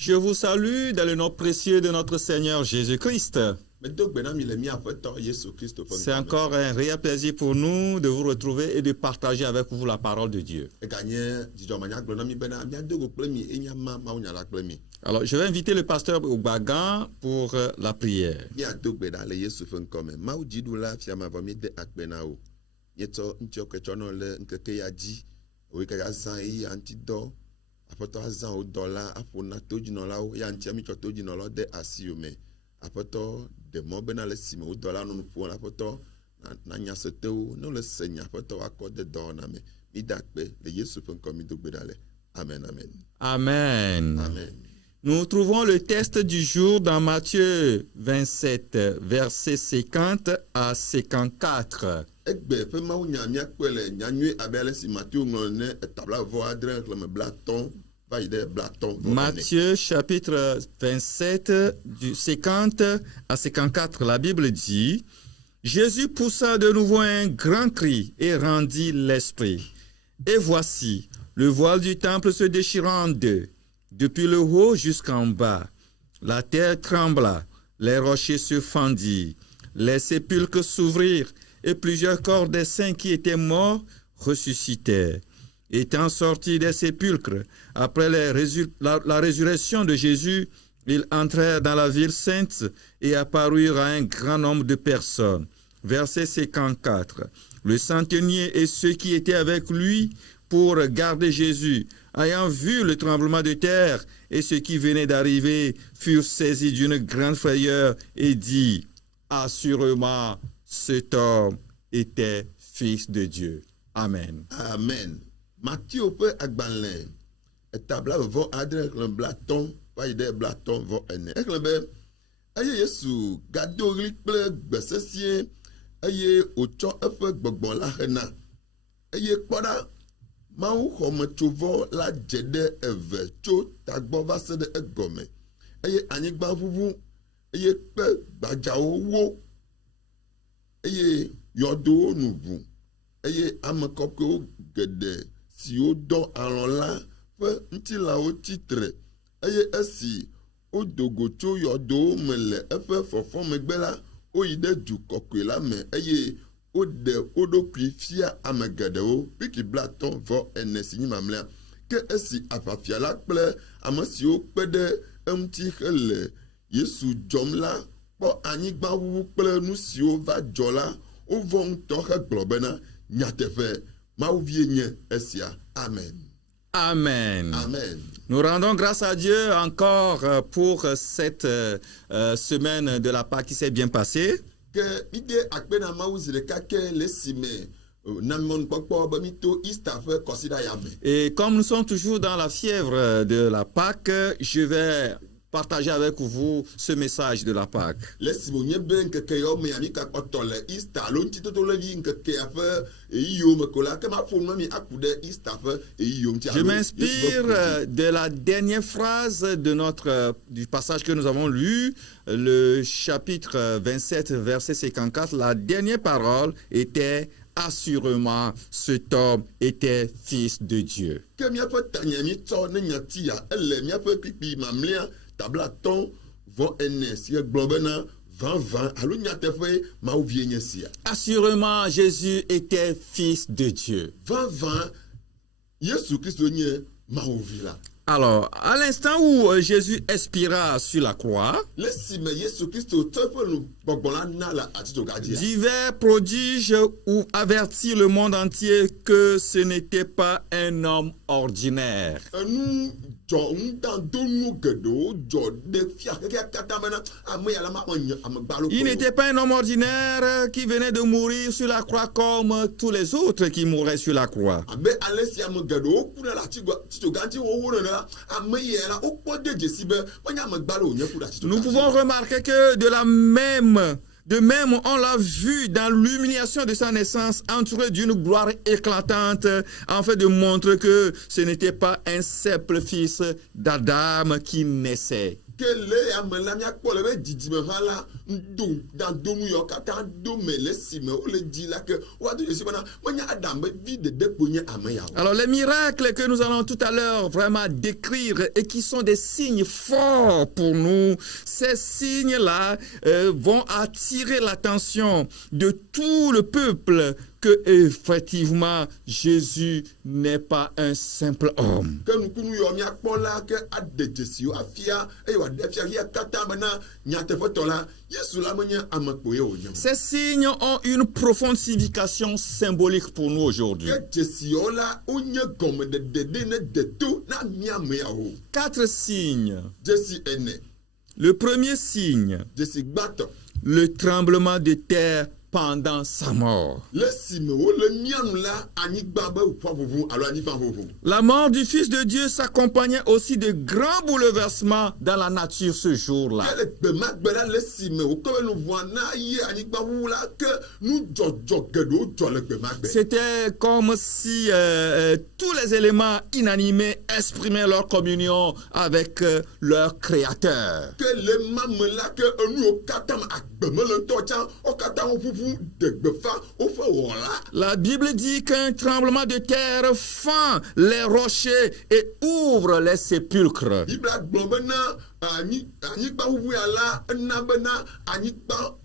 Je vous salue dans le nom précieux de notre Seigneur Jésus-Christ. C'est encore un réel plaisir pour nous de vous retrouver et de partager avec vous la parole de Dieu. Alors, je vais inviter le pasteur Oubagan pour la prière. Amen. Amen. Nous trouvons le texte du jour dans Matthieu 27, versets 50 à 54. Matthieu chapitre 27, du 50 à 54, la Bible dit: Jésus poussa de nouveau un grand cri et rendit l'esprit. Et voici, le voile du temple se déchira en deux, depuis le haut jusqu'en bas. La terre trembla, les rochers se fendirent, les sépulcres s'ouvrirent, et plusieurs corps des saints qui étaient morts ressuscitèrent. Étant sortis des sépulcres, après la résurrection de Jésus, ils entrèrent dans la ville sainte et apparurent à un grand nombre de personnes. Verset 54. Le centenier et ceux qui étaient avec lui pour garder Jésus, ayant vu le tremblement de terre et ce qui venait d'arriver, furent saisis d'une grande frayeur et dit: Assurément, cet homme était fils de Dieu. Amen. Amen. Matthieu peut agbanler. Et tabla vont adresse le blaton, pas idée blaton vont ene. Et le aye Yesu gado riple besesien aye ocho efe gbogbon la hena. Aye kpoda mau xɔme tsovo la dze eve tso tagbɔ va se ɖe egɔme eye anyigba ʋuʋu eye kpe gbadzawo wo eye yɔdowo nu ʋu eye ame kɔkɔewo geɖe siwo dɔ alɔ la ƒe ŋutilãwo tsitre eye esi wodogo tso yɔdowo me le eƒe fɔfɔ megbe la, woyi ɖe du kɔkɔe la me eye woɖe wo ɖokui fia ame geɖewo piki blatɔ vɔ ene si nyi mamlɛa ke esi aʋafia la kple ame siwo kpe ɖe eŋuti hele Yesu dzɔm la kpɔ anyigba ʋuʋu kple nu siwo va dzɔ la, wovɔ ŋutɔ hegblɔ bena nyateƒe Mawuvie nye esia. Amen. Amen. Amen. Nous rendons grâce à Dieu encore pour cette semaine de la Pâque qui s'est bien passée. Et comme nous sommes toujours dans la fièvre de la Pâque, je vais partager avec vous ce message de la Pâque. Je m'inspire de la dernière phrase du passage que nous avons lu, le chapitre 27, verset 54. La dernière parole était: Assurément, cet homme était fils de Dieu. Assurément, Jésus était fils de Dieu. Alors, à l'instant où Jésus expira sur la croix, divers prodiges ou avertit le monde entier que ce n'était pas un homme ordinaire. Il n'était pas un homme ordinaire qui venait de mourir sur la croix comme tous les autres qui mouraient sur la croix. Nous pouvons remarquer que de même, on l'a vu dans l'humiliation de sa naissance, entouré d'une gloire éclatante, afin de montrer que ce n'était pas un simple fils d'Adam qui naissait. que le amela mia kpɔ le be didime va la ŋdo dadonu yɔ katã do me le si me wole di la que woado dzesi bena menya Adam be vi dede kpo nye ame yawo. Alors les miracles que nous allons tout à l'heure vraiment décrire et qui sont des signes forts pour nous, ces signes-là vont attirer l'attention de tout le peuple que effectivement Jésus n'est pas un simple homme. Que nous yɔ mia kpɔ la que ade dzesiwo afia eye wade afia ya katã bena nyateƒetɔ la Yesu la menye ame kpo ye wonye. Ces signes ont une profonde signification symbolique pour nous aujourd'hui. Que dzesiwo la wonye gɔmedede ne deto na mia ame yawo. 4 signes. Dzesi ene. Le premier signe, Dzesi gbãtɔ. le tremblement de terre pendant sa mort. Le si me wo le mianu la anyigba be ƒua ʋuʋu alo anyigba ʋuʋu. La mort du Fils de Dieu s'accompagnait aussi de grands bouleversements dans la nature ce jour-là. Le gbemagbe la le si me wo ke be nu ʋua na ye anyigba ʋuʋu la ke nu dzɔdzɔ geɖewo dzɔ le gbemagbe. C'était comme si tous les éléments inanimés exprimaient leur communion avec leur Créateur. Que le mame la ke enuwo katã me agbeme le ŋutɔ tsã wo katã wo ʋuʋu de gbefa woƒe wɔla. La Bible dit qu'un tremblement de terre fend les rochers et ouvre les sépulcres. Bibla gblɔ bena anyigba ʋuʋu ya la ena bena anyigba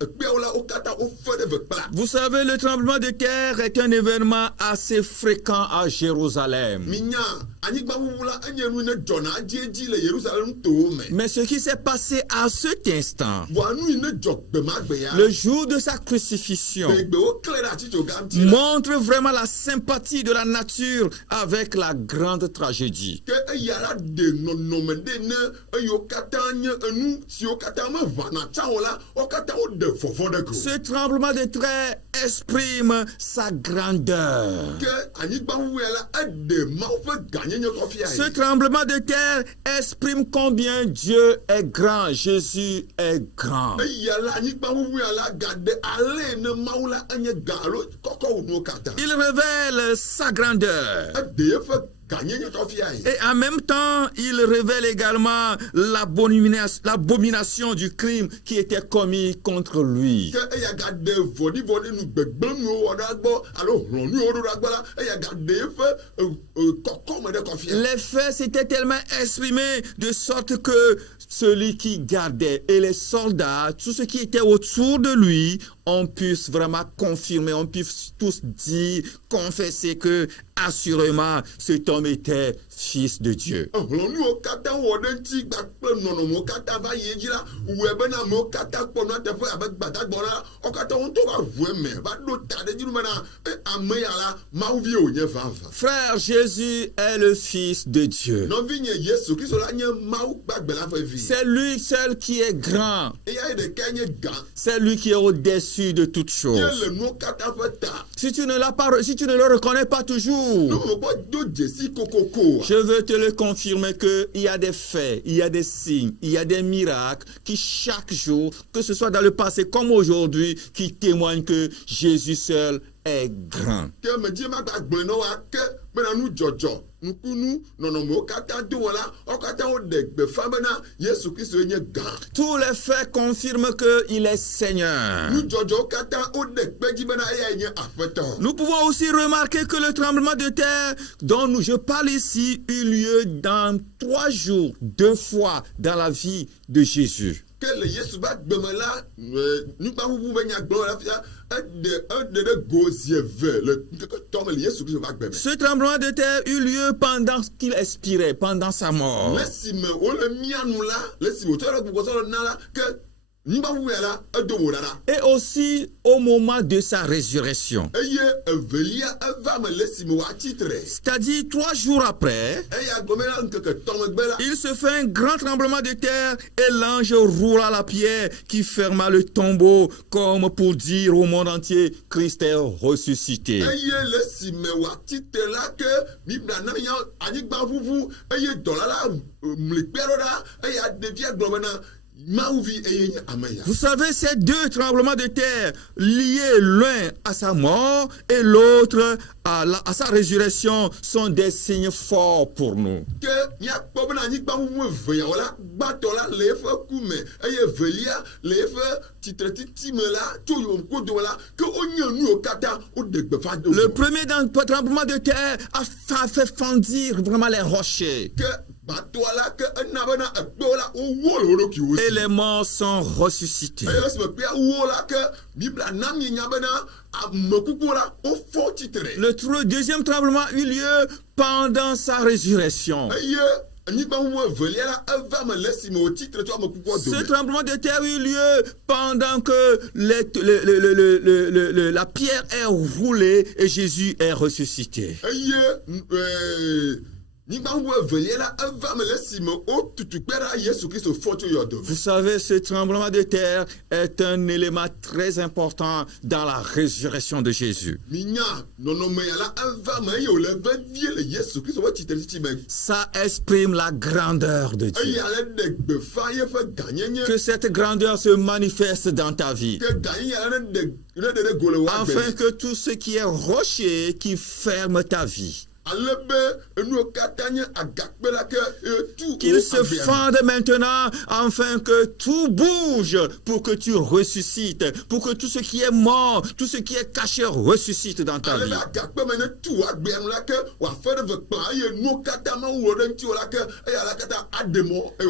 ekpeawo la wo katã wofe ɖe ve kpla. Vous savez, le tremblement de terre est un événement assez fréquent à Jérusalem. Minya anyigba ʋuʋu la enye nu ne dzɔna edzi le Yerusalem towo me. Mais ce qui s'est passé à cet instant, Vɔa nu yi ne dzɔ gbemagbe ya. le jour de sa crucifixion, Egbe wo klẽ ɖe atitsoga ŋuti la. montre vraiment la sympathie de la nature avec la grande tragédie. Ke eya la de nɔnɔme ɖe ne eyiwo katã nye enu siwo katã me ʋãna tsã o la wo katã wo de vɔvɔ ɖe go. Ce tremblement de terre exprime sa grandeur. Ke anyigba ʋuʋu ya la eɖe Mawu ƒe gãnyenye kɔfia Ce yi. tremblement de terre exprime combien Dieu est grand, Jésus est grand. Eya la anyigba ʋuʋu ya la gaɖe ale ne Mawu la enye gã alo kɔkɔ wu nuwo katã. Il révèle sa grandeur. Eɖe yeƒe gãnyenye kɔfia yi. Et en même temps, il révèle également l'abomination du crime qui était commis contre lui. Ke eya gaɖe vɔɖivɔɖi nu gbegblẽnuwo wɔ ɖe egbɔ alo hlɔ̃nuwo ɖo ɖe egbɔ la eya gaɖe yeƒe kɔkɔme ɖe kɔfia. Les faits s'étaient tellement exprimés de sorte que celui qui gardait et les soldats, tout ce qui était autour de lui, on puisse vraiment confirmer, on puisse tous dire, confesser que assurément cet homme était fils de Dieu. Hlɔ̃nuwo katã wɔ ɖe ŋuti kpakple nɔnɔmewo katã va yi edzi la wɔe bena amewo katã kpɔ nua teƒe abe gbadagbɔ la wo katã woŋutɔ va ʋu eme va ɖo ta ɖe edzi nu bena ame ya la Mawu vie wònye vavã. Frère, Jésus est le Fils de Dieu. Nɔvinye Yesu Kristo la nye Mawu gbagbe la ƒe vi. C'est lui seul qui est grand. Eya ɖeka nye gã. C'est lui qui est au-dessus de toutes Ye choses. le nuwo katã ƒe ta. Si tu ne le reconnais pas toujours, Ne me gbɔ do dzesi kokoko. je veux te le confirmer qu'il y a des faits, il y a des signes, il y a des miracles qui chaque jour, que ce soit dans le passé comme aujourd'hui, qui témoignent que Jésus seul est grand. Ke me dzi ma gba gblẽ na wa ke bena nu dzɔdzɔ nukunu nɔnɔmewo katã do wɔ la wo katã woɖe gbefa bena Yesu Kristo nye gã. Tous les faits confirment qu'il est Seigneur. Nu dzɔdzɔwo katã woɖe kpe dzi bena eyae nye aƒetɔ. Nous pouvons aussi remarquer que le tremblement de terre dont je parle ici eut lieu dans 3 jours, 2 fois dans la vie de Jésus. Ke le Yesu ba gbeme la nukpa ʋuʋu be nyagblɔ la fia eɖe ɖe go zi eve le ŋkeketɔ me le Yesu Kristo ba gbeme. Ce tremblement de terre eut lieu pendant qu'il expirait, pendant sa mort. Le si me wole mianu la le si wòtɔ ɖe gbɔgbɔsɔ le na la ke nyigba ʋuʋu ya la edo wò ɖaɖa. Et aussi au moment de sa résurrection. Eye evelia eva me le si me wòatsitre. C'est-à-dire 3 jours après, Eya gome la ŋkeketɔ megbe la. il se fait un grand tremblement de terre et l'ange roula la pierre qui ferma le tombeau comme pour dire au monde entier, Christ est ressuscité. Eye le si me wòatsitre la ke Biblia na nya anyigba ʋuʋu eye dɔla la mlikpea ɖo ɖa eya ɖevia gblɔ bena Maouvi eye nye ameya. Vous savez, ces deux tremblements de terre liés l'un à sa mort et l'autre à sa résurrection sont des signes forts pour nous. Que nya kpobna nyigba wu veya wala gbato la lefe kume eye velia lefe titretiti mela to yo kodo wala que onyanu okata o degbe fa do. Le premier tremblement de terre a fait fondir vraiment les rochers. Que et les morts sont ressuscités. Le deuxième tremblement a eu lieu pendant sa résurrection. Ce tremblement de terre a eu lieu pendant que la pierre est roulée et Jésus est ressuscité. Vous savez, ce tremblement de terre est un élément très important dans la résurrection de Jésus. Ça exprime la grandeur de Dieu. Que cette grandeur se manifeste dans ta vie. Afin que tout ce qui est rocher qui ferme ta vie, qu'il se fende maintenant, afin que tout bouge pour que tu ressuscites, pour que tout ce qui est mort, tout ce qui est caché ressuscite dans ta vie.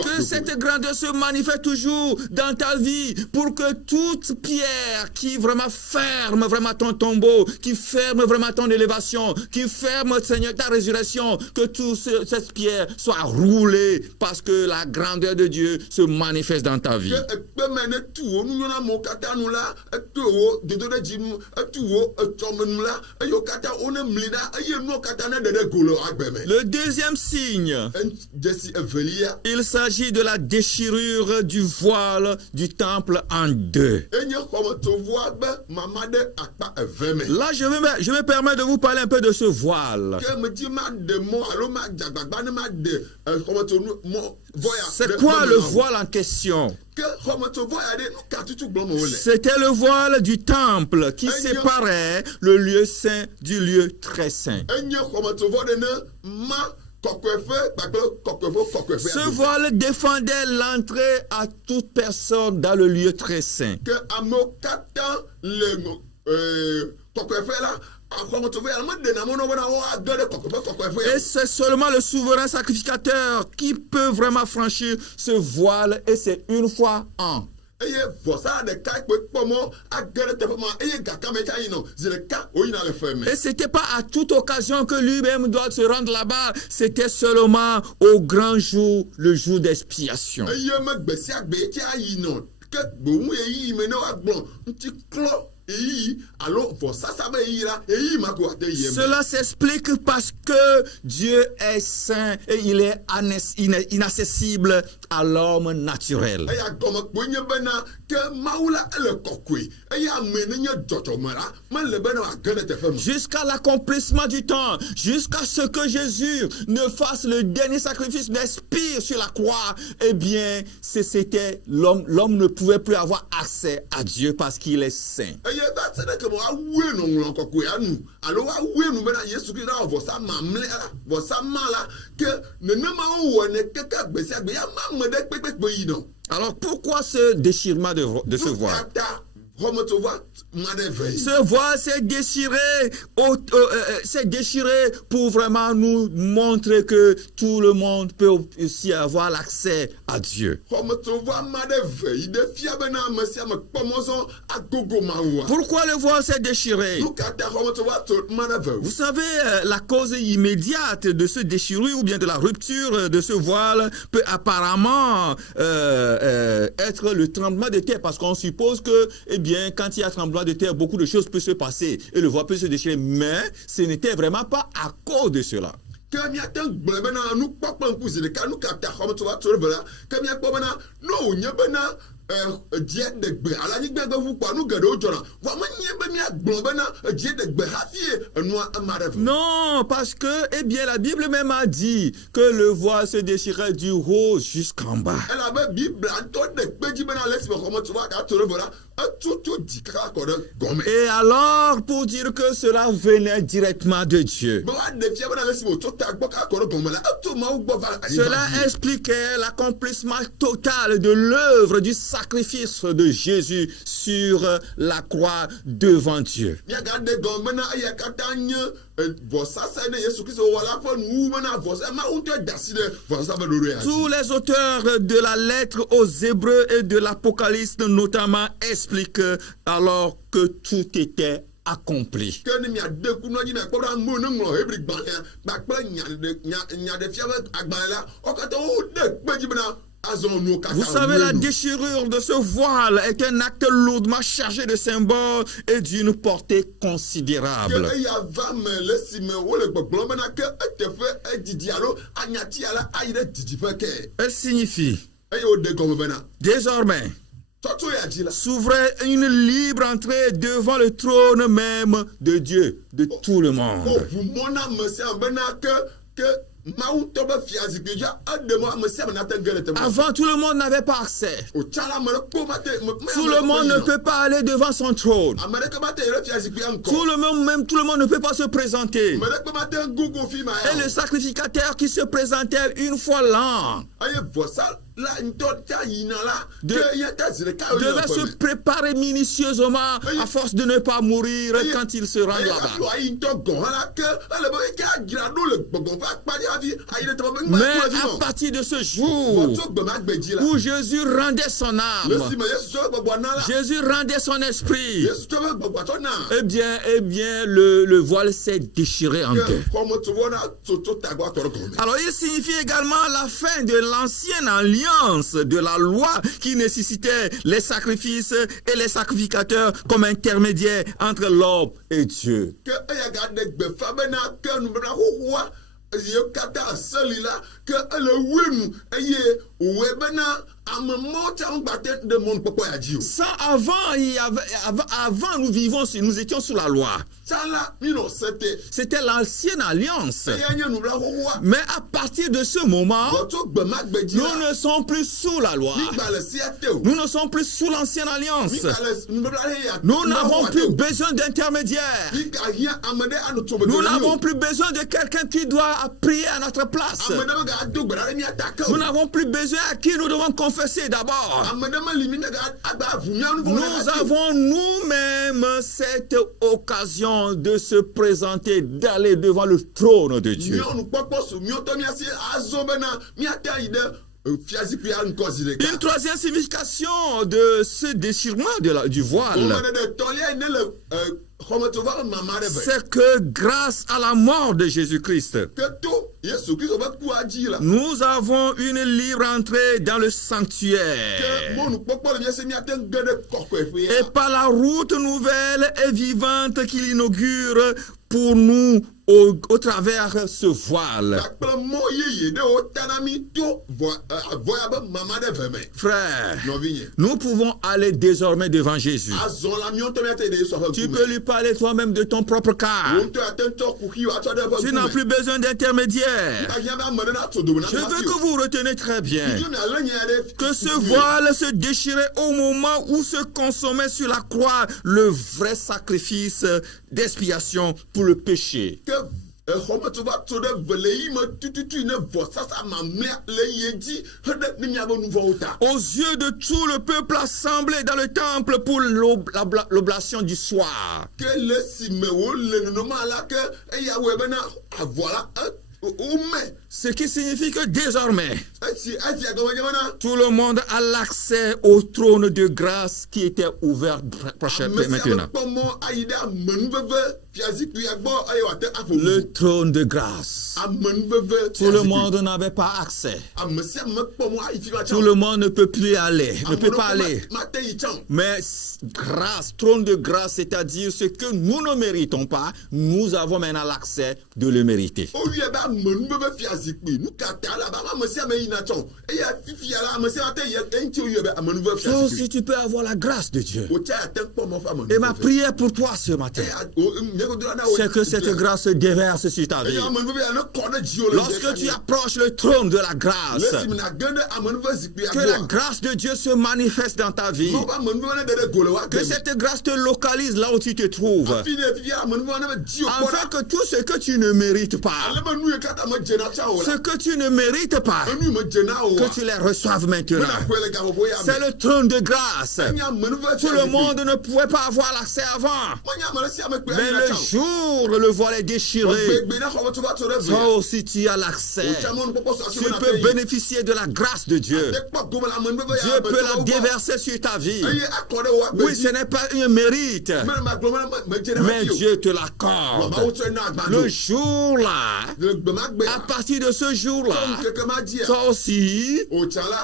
Que cette grandeur se manifeste toujours dans ta vie, pour que toute pierre qui vraiment ferme vraiment ton tombeau, qui ferme vraiment ton élévation, qui ferme, Seigneur, ta résurrection, que toute cette pierre soit roulée parce que la grandeur de Dieu se manifeste dans ta vie. Le deuxième signe, il s'agit de la déchirure du voile du temple en deux. Là, je me permets de vous parler un peu de ce voile. C'est quoi le voile en question? C'était le voile du temple qui séparait le lieu saint du lieu très saint. Ce voile défendait l'entrée à toute personne dans le lieu très saint. Et c'est seulement le souverain sacrificateur qui peut vraiment franchir ce voile, et c'est une fois an. Et c'était pas à toute occasion que lui-même doit se rendre là-bas. C'était seulement au grand jour, le jour d'expiation. Cela s'explique parce que Dieu est saint et il est inaccessible à l'homme naturel. Jusqu'à l'accomplissement du temps, jusqu'à ce que Jésus ne fasse le dernier sacrifice, n'expire sur la croix, eh bien, c'était l'homme ne pouvait plus avoir accès à Dieu parce qu'il est saint. Alors pourquoi ce déchirement de ce voile? Ce voile s'est déchiré pour vraiment nous montrer que tout le monde peut aussi avoir l'accès à Dieu. Pourquoi le voile s'est déchiré? Vous savez, la cause immédiate de ce déchirure ou bien de la rupture de ce voile peut apparemment être le tremblement de terre, parce qu'on suppose que, eh bien, quand il y a tremblement de terre, beaucoup de choses peuvent se passer et le voile peut se déchirer, mais ce n'était vraiment pas à cause de cela. Non, parce que, eh bien, la Bible même a dit que le voile se déchirait du haut jusqu'en bas. Et alors, pour dire que cela venait directement de Dieu. Cela expliquait l'accomplissement total de l'œuvre du sacrifice de Jésus sur la croix devant Dieu. Tous les auteurs de la lettre aux Hébreux et de l'Apocalypse notamment expliquent alors que tout était accompli. Vous savez, la déchirure de ce voile est un acte lourdement chargé de symboles et d'une portée considérable. Elle signifie désormais s'ouvrait une libre entrée devant le trône même de Dieu, de tout le monde. Avant, tout le monde n'avait pas accès. Tout le monde ne peut pas aller devant son trône. Tout le monde ne peut pas se présenter. Et le sacrificateur qui se présentait une fois l'an devait se préparer minutieusement à force de ne pas mourir quand il se rend là-bas. Mais à partir de ce jour où Jésus rendait son âme, Jésus rendait son esprit, eh bien, le voile s'est déchiré en deux. Alors, il signifie également la fin de l'ancienne alliance de la loi qui nécessitait les sacrifices et les sacrificateurs comme intermédiaires entre l'homme et Dieu. Ça, avant nous étions sous la loi. C'était l'ancienne alliance. Mais à partir de ce moment, nous ne sommes plus sous la loi. Nous ne sommes plus sous l'ancienne alliance. Nous n'avons plus besoin d'intermédiaires. Nous n'avons plus besoin de quelqu'un qui doit prier à notre place. Nous n'avons plus besoin à qui nous devons confesser d'abord. Nous avons nous-mêmes cette occasion de se présenter, d'aller devant le trône de Dieu. Une troisième signification de ce déchirement du voile, c'est que grâce à la mort de Jésus-Christ, nous avons une libre entrée dans le sanctuaire. Et par la route nouvelle et vivante qu'il inaugure pour nous au travers ce voile. Frère, nous pouvons aller désormais devant Jésus. Tu peux lui parler toi-même de ton propre cas. Tu n'as plus besoin d'intermédiaire. Je veux que vous reteniez très bien que ce voile se déchirait au moment où se consommait sur la croix le vrai sacrifice d'expiation pour le péché. Aux yeux de tout le peuple assemblé dans le temple pour l'oblation du soir. Ce qui signifie que désormais, tout le monde a l'accès au trône de grâce qui était ouvert maintenant. Le trône de grâce. Tout le monde n'avait pas accès. Tout le monde ne peut plus aller, ne peut pas aller. Mais grâce, trône de grâce, c'est-à-dire ce que nous ne méritons pas, nous avons maintenant l'accès de le mériter. Si tu peux avoir la grâce de Dieu. Et ma prière pour toi ce matin, c'est que cette grâce se déverse sur ta vie. Lorsque tu approches le trône de la grâce, que la grâce de Dieu se manifeste dans ta vie. Que cette grâce te localise là où tu te trouves. Afin que tout ce que tu ne mérites pas, ce que tu ne mérites pas, que tu les reçoives maintenant. C'est le trône de grâce. Tout le monde ne pouvait pas avoir l'accès avant. Mais le jour où le voile est déchiré, toi aussi tu as l'accès. Tu peux bénéficier de la grâce de Dieu. Dieu peut la déverser sur ta vie. Oui, ce n'est pas un mérite, mais Dieu te l'accorde. Le jour-là, à partir de ce jour-là, toi aussi,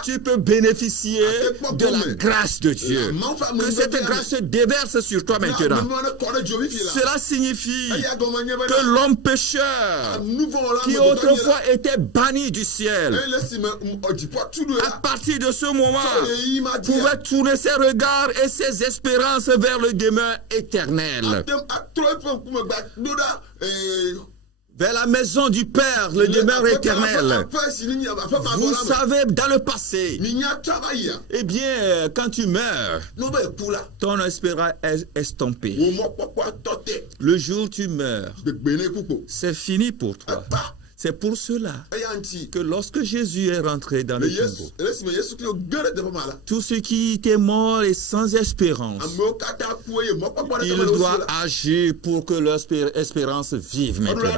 tu peux bénéficier de la grâce de Dieu. Que cette grâce se déverse sur toi maintenant. Cela signifie que l'homme pécheur, qui autrefois était banni du ciel, à partir de ce moment, pouvait tourner ses regards et ses espérances vers le demeure éternel. Vers la maison du Père, le demeure éternel. Vous savez, dans le passé, eh bien, quand tu meurs, ton espérance est estompée. Le jour où tu meurs, c'est fini pour toi. C'est pour cela que lorsque Jésus est rentré dans le tombeau, tous ceux qui étaient morts et sans espérance, il doit agir pour que leur espérance vive maintenant.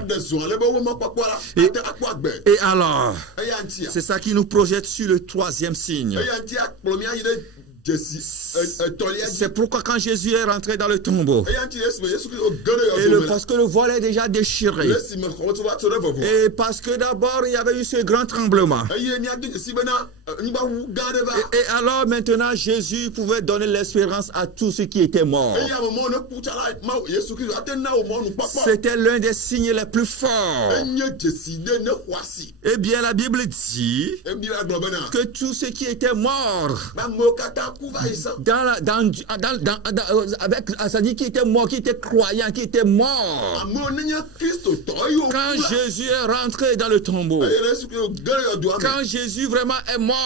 Et alors, c'est ça qui nous projette sur le troisième signe. C'est pourquoi quand Jésus est rentré dans le tombeau, parce que le voile est déjà déchiré, et parce que d'abord il y avait eu ce grand tremblement, et alors maintenant Jésus pouvait donner l'espérance à tous ceux qui étaient morts. C'était l'un des signes les plus forts. Eh bien la Bible dit que tous ceux qui étaient morts qui étaient morts, qui étaient croyants, qui étaient morts, quand Jésus est rentré dans le tombeau, quand Jésus vraiment est mort,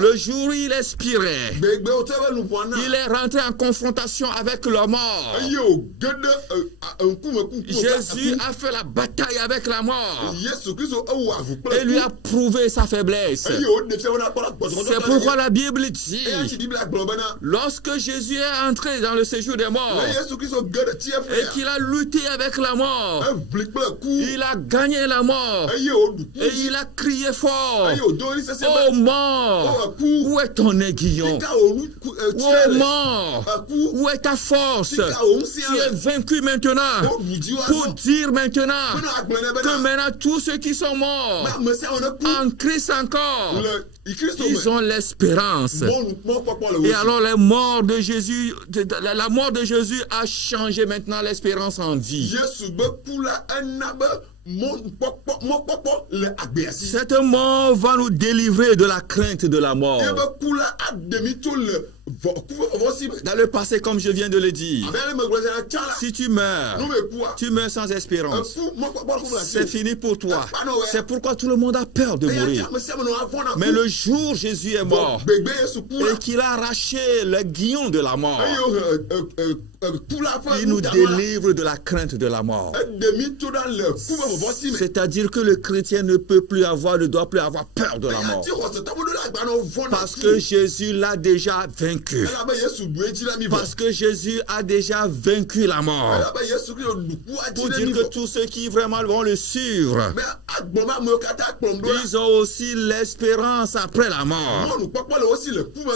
le jour où il expirait, il est rentré en confrontation avec la mort. Jésus a fait la bataille avec la mort et lui a prouvé sa faiblesse. C'est pourquoi la Bible dit, lorsque Jésus est entré dans le séjour des morts et qu'il a lutté avec la mort, il a gagné la mort et il a crié fort: ô mort, où est ton aiguillon? Ô mort, où est ta force? Tu es vaincu maintenant, pour dire maintenant que maintenant tous ceux qui sont morts en Christ encore, ils ont l'espérance. Et alors la mort de Jésus a changé maintenant l'espérance en vie. Cette mort va nous délivrer de la crainte de la mort. Dans le passé, comme je viens de le dire, si tu meurs sans espérance. C'est fini pour toi. C'est pourquoi tout le monde a peur de mourir. Mais le jour où Jésus est mort et qu'il a arraché le guillon de la mort, il nous délivre de la crainte de la mort. C'est-à-dire que le chrétien ne doit plus avoir peur de la mort. Parce que Jésus l'a déjà vaincu. Parce que Jésus a déjà vaincu la mort. Pour dire que tous ceux qui vraiment vont le suivre, ils ont aussi l'espérance après la mort.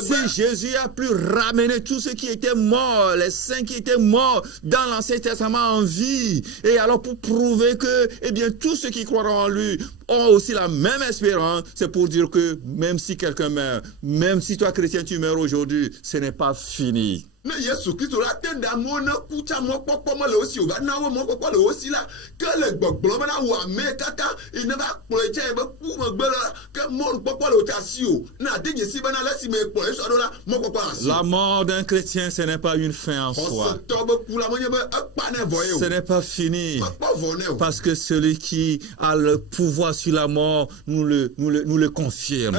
Si Jésus a pu ramener tous ceux qui étaient morts, les saints qui étaient morts dans l'Ancien Testament en vie, et alors pour prouver que, eh bien, tous ceux qui croiront en lui ont aussi la même espérance, c'est pour dire que même si quelqu'un meurt, même si toi chrétien tu meurs aujourd'hui, Jésus, ce n'est pas fini. Ne Yesu Kristo la te da mo na kuta mo popo mo le osi o ba na wo mo popo le osi la ke le gbogbo mo na wa me kaka e ne ba po e je be ku mo gbe la ke mo popo le o ta si o na de je si ba na la si me po e so do la mo popo la si. La mort d'un chrétien, ce n'est pas une fin en soi. Ce n'est pas fini. Parce que celui qui a le pouvoir sur la mort nous le confirme.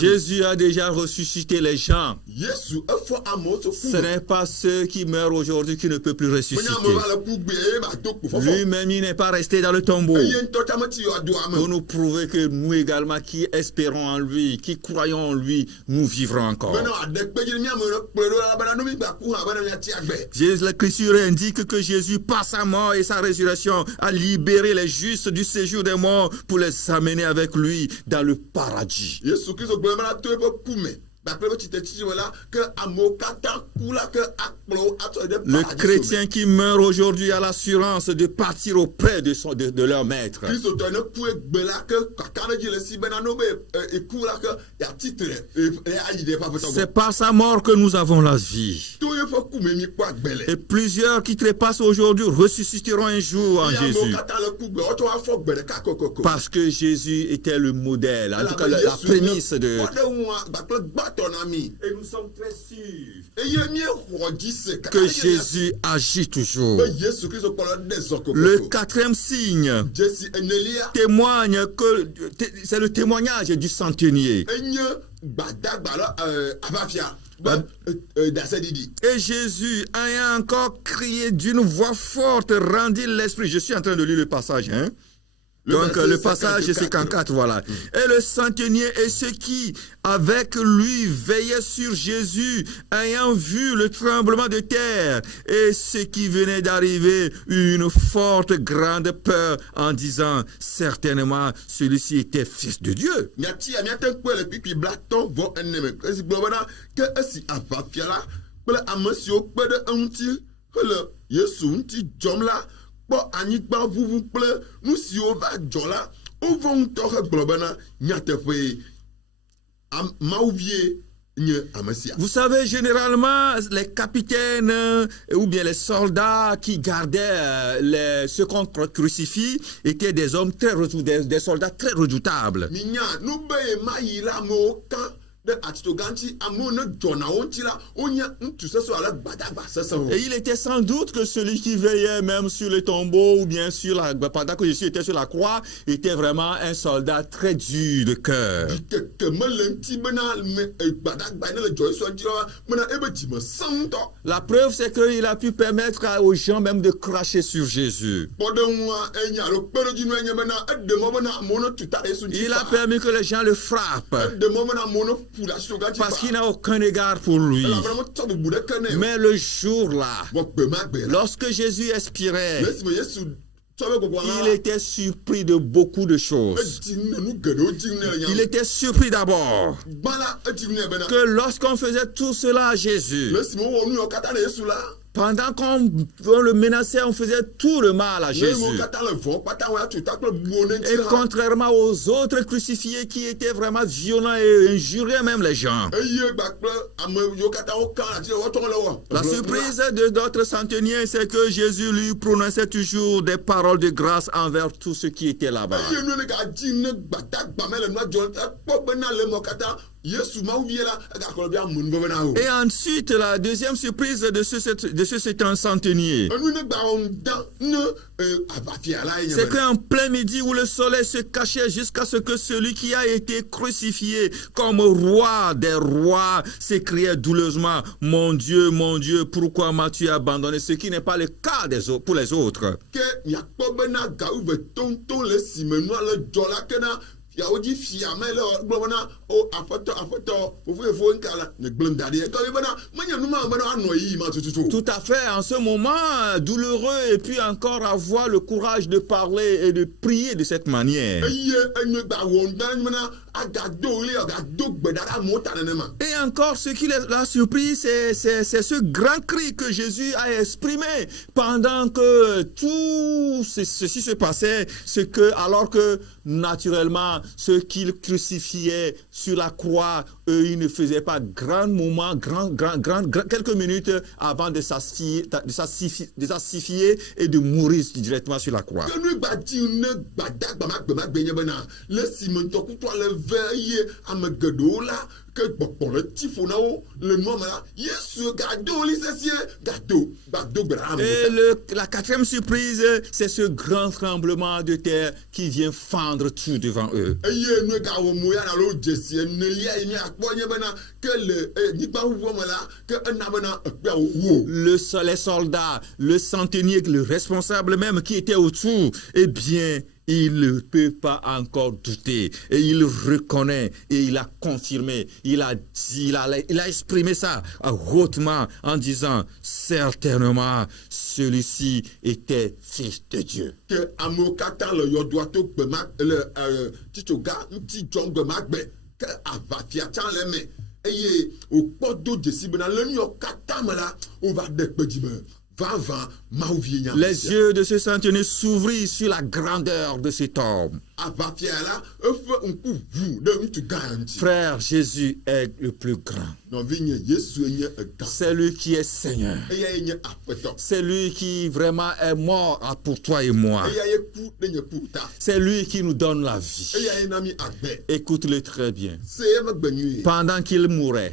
Jésus a déjà ressuscité les gens. Ce n'est pas ceux qui meurent aujourd'hui qui ne peuvent plus ressusciter. Lui-même, il n'est pas resté dans le tombeau. Pour nous prouver que nous également, qui espérons en lui, qui croyons en lui, nous vivrons encore. L'Écriture indique que Jésus, par sa mort et sa résurrection, a libéré les justes du séjour des morts pour les amener avec lui dans le paradis. Le chrétien qui meurt aujourd'hui a l'assurance de partir auprès de leur maître. C'est par sa mort que nous avons la vie. Et plusieurs qui trépassent aujourd'hui ressusciteront un jour en Jésus. Parce que Jésus était le modèle, en tout cas la prémisse de... Et nous sommes très sûrs que Jésus agit toujours. Le quatrième signe témoigne que c'est le témoignage du centenier. Et Jésus, ayant encore crié d'une voix forte, rendit l'esprit. Je suis en train de lire le passage, hein? Donc le passage 54, voilà. Et le centenier et ceux qui avec lui veillaient sur Jésus, ayant vu le tremblement de terre et ce qui venait d'arriver, une forte grande peur en disant certainement celui-ci était fils de Dieu. Vous savez, généralement, les capitaines ou bien les soldats qui gardaient ceux qu'on crucifie étaient des hommes très redoutables, des soldats très redoutables. Et il était sans doute que celui qui veillait même sur le tombeau ou bien sur pendant que Jésus était sur la croix était vraiment un soldat très dur de cœur. La preuve, c'est qu'il a pu permettre aux gens même de cracher sur Jésus. Il a permis que les gens le frappent. Parce qu'il n'a aucun égard pour lui. Mais le jour-là, lorsque Jésus expirait, il était surpris de beaucoup de choses. Il était surpris d'abord que lorsqu'on faisait tout cela à Jésus, pendant qu'on le menaçait, on faisait tout le mal à Jésus. Et contrairement aux autres crucifiés qui étaient vraiment violents et injuriaient même les gens. La surprise de notre centenier, c'est que Jésus lui prononçait toujours des paroles de grâce envers tous ceux qui étaient là-bas. Et ensuite, la deuxième surprise de ce centenier, c'est qu'en plein midi où le soleil se cachait jusqu'à ce que celui qui a été crucifié comme roi des rois s'écriait douloureusement, mon Dieu, pourquoi m'as-tu abandonné? Ce qui n'est pas le cas pour les autres. Tout à fait, en ce moment douloureux, et puis encore avoir le courage de parler et de prier de cette manière. Et encore, ce qui l'a surpris, c'est ce grand cri que Jésus a exprimé pendant que tout ceci se passait, alors que naturellement, ceux qu'il crucifiait sur la croix, eux, ils ne faisaient pas quelques minutes avant de s'asphyxier et de mourir directement sur la croix. Et la quatrième surprise, c'est ce grand tremblement de terre qui vient fendre tout devant eux. Les soldats, le centenier, le responsable même qui était autour, eh bien, il ne peut pas encore douter. Et il reconnaît et il a confirmé. Il a exprimé ça hautement en disant certainement celui-ci était fils de Dieu. Les yeux de ce centenier s'ouvrirent sur la grandeur de cet homme. Frère, Jésus est le plus grand. C'est lui qui est Seigneur. C'est lui qui vraiment est mort pour toi et moi. C'est lui qui nous donne la vie. Écoute-le très bien. Pendant qu'il mourait,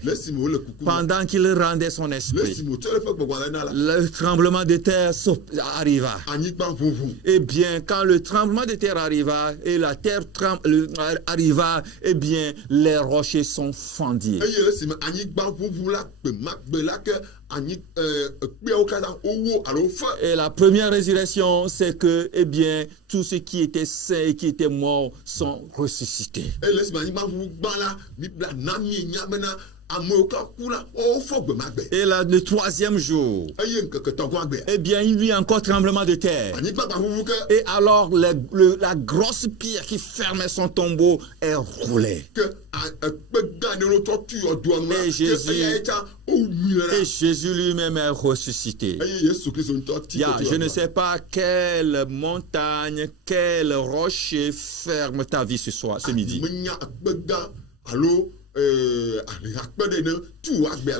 pendant qu'il rendait son esprit, le tremblement de terre arriva. Eh bien, quand le tremblement de terre arriva et la terre arriva, eh bien, les rochers sont fendus. Et la première résurrection, c'est que, eh bien, tous ceux qui étaient saints et qui étaient morts sont ressuscités. Et là, le troisième jour, eh bien, il y a encore tremblement de terre. Et alors, la grosse pierre qui fermait son tombeau est roulée. Et Jésus lui-même est ressuscité. Je ne sais pas quelle montagne, quel rocher ferme ta vie ce midi.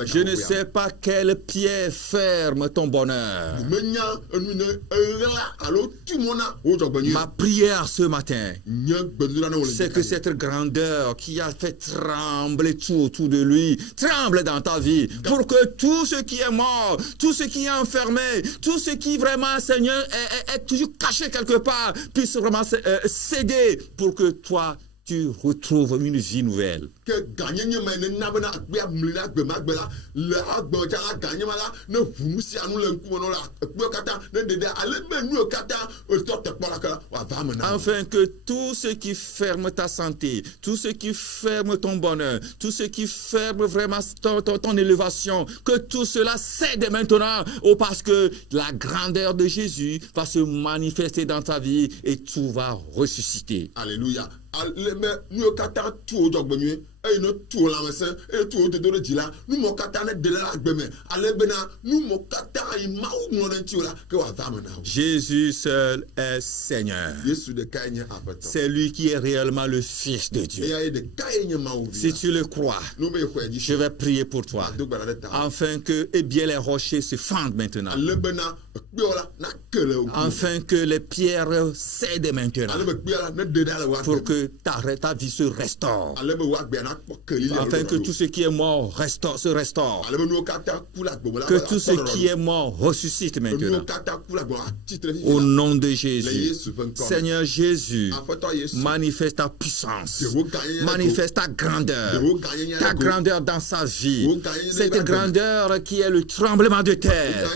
Je ne sais pas quelle pierre ferme ton bonheur. Ma prière ce matin, c'est que cette grandeur qui a fait trembler tout autour de lui, tremble dans ta vie, pour que tout ce qui est mort, tout ce qui est enfermé, tout ce qui vraiment, Seigneur, est toujours caché quelque part, puisse vraiment céder pour que toi, tu retrouves une vie nouvelle. Afin que tout ce qui ferme ta santé, tout ce qui ferme ton bonheur, tout ce qui ferme vraiment ton élévation, que tout cela cède maintenant, parce que la grandeur de Jésus va se manifester dans ta vie et tout va ressusciter. Alléluia. Jésus seul est Seigneur. C'est lui qui est réellement le Fils de Dieu. Si tu le crois, je vais prier pour toi, afin que les rochers se fendent maintenant, afin que les pierres cèdent maintenant, pour que ta vie se restaure, afin que tout ce qui est mort se restaure, que tout ce qui est mort ressuscite maintenant. Au nom de Jésus, Seigneur Jésus, manifeste ta puissance, manifeste ta grandeur dans sa vie, cette grandeur qui est le tremblement de terre.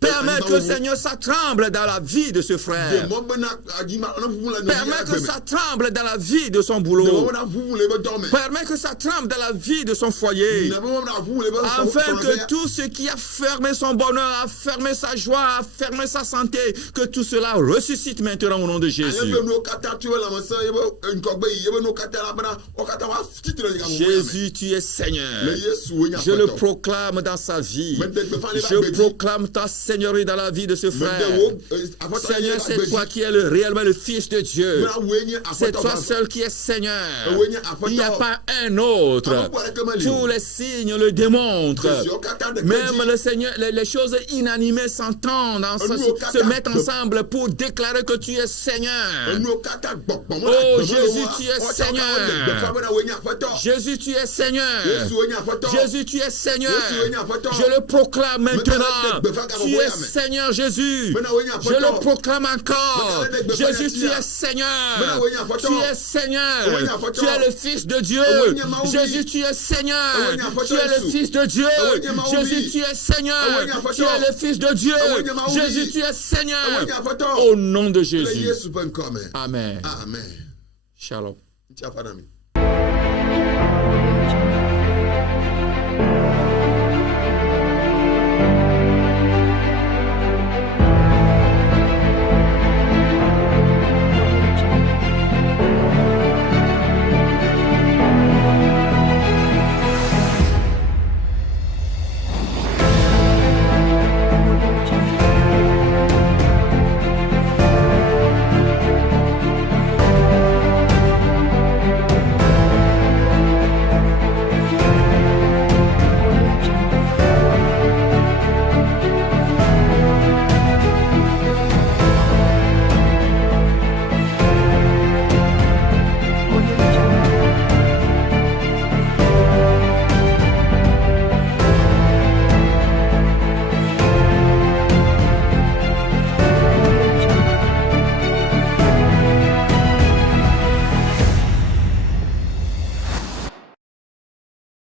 Permets que, Seigneur, ça tremble dans la vie de ce frère. Permets que ça tremble dans la vie de son boulot. Permets que ça tremble dans la vie de son foyer. Afin que tout ce qui a fermé son bonheur, a fermé sa joie, a fermé sa santé, que tout cela ressuscite maintenant au nom de Jésus. Jésus, tu es Seigneur. Je le proclame dans sa vie. Je proclame ta Seigneurie dans la vie de ce frère. Seigneur, c'est toi qui es réellement le Fils de Dieu. C'est toi seul qui es Seigneur. Il n'y a pas un autre. Tous les signes le démontrent. Même le Seigneur, les choses inanimées s'entendent, se mettent ensemble pour déclarer que tu es Seigneur. Oh Jésus, tu es Seigneur. Jésus, tu es Seigneur. Jésus, tu es Seigneur. Je le proclame maintenant. Tu es Seigneur Jésus. Je le proclame encore. Jésus, tu es Seigneur. Tu es Seigneur. Tu es le Fils de Dieu. Jésus, tu es Seigneur. Tu es le Fils de Dieu. Jésus, tu es Seigneur. Tu es le Fils de Dieu. Jésus, tu es Seigneur. Au nom de Jésus. Amen. Shalom.